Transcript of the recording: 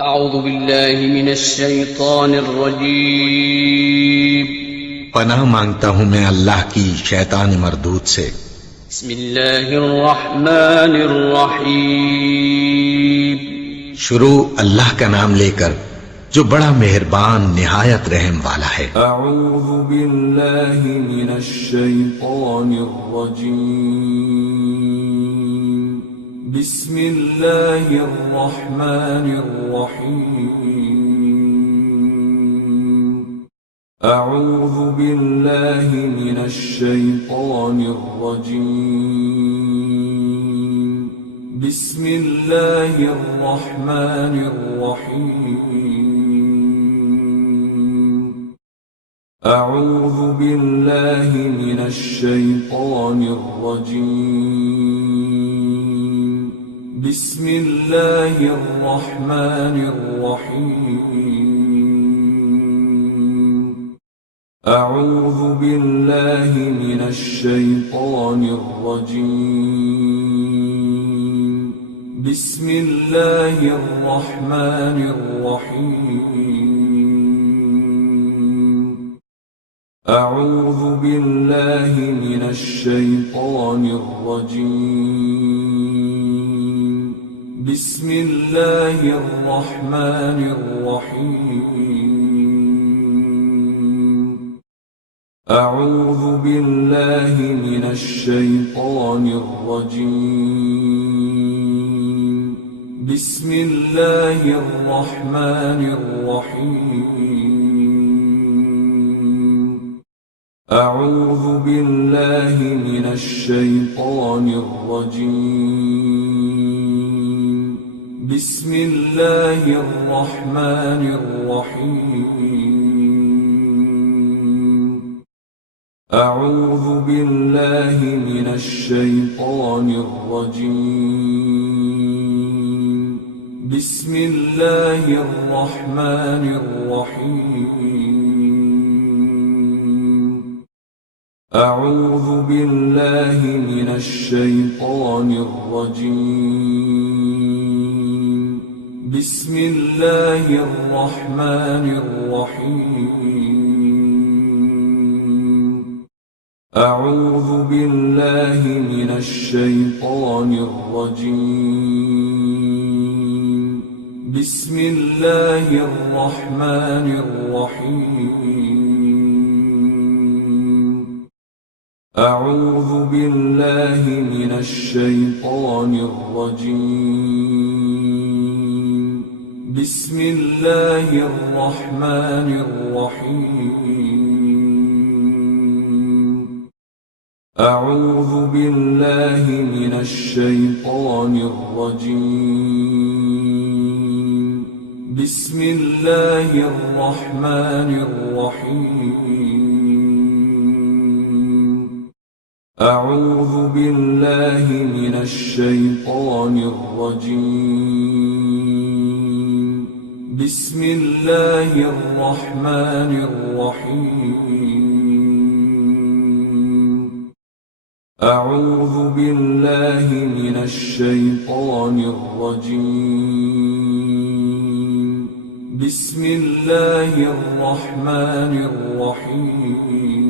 أعوذ بالله من الشيطان الرجيم पनाह मांगता हूं मैं अल्लाह की शैतान मरदूद से। بسم الله الرحمن الرحيم शुरू अल्लाह का नाम लेकर जो बड़ा मेहरबान निहायत रहम वाला है। أعوذ بالله من الشيطان الرجيم بسم الله الرحمن الرحيم أعوذ بالله من الشيطان الرجيم بسم الله الرحمن الرحيم أعوذ بالله من الشيطان الرجيم بسم الله الرحمن الرحيم أعوذ بالله من الشيطان الرجيم بسم الله الرحمن الرحيم أعوذ بالله من الشيطان الرجيم بسم الله الرحمن الرحيم أعوذ بالله من الشيطان الرجيم بسم الله الرحمن الرحيم أعوذ بالله من الشيطان الرجيم بسم الله الرحمن الرحيم أعوذ بالله من الشيطان الرجيم بسم الله الرحمن الرحيم أعوذ بالله من الشيطان الرجيم بسم الله الرحمن الرحيم أعوذ بالله من الشيطان الرجيم بسم الله الرحمن الرحيم أعوذ بالله من الشيطان الرجيم بسم الله الرحمن الرحيم أعوذ بالله من الشيطان الرجيم بسم الله الرحمن الرحيم أعوذ بالله من الشيطان الرجيم بسم الله الرحمن الرحيم أعوذ بالله من الشيطان الرجيم بسم الله الرحمن الرحيم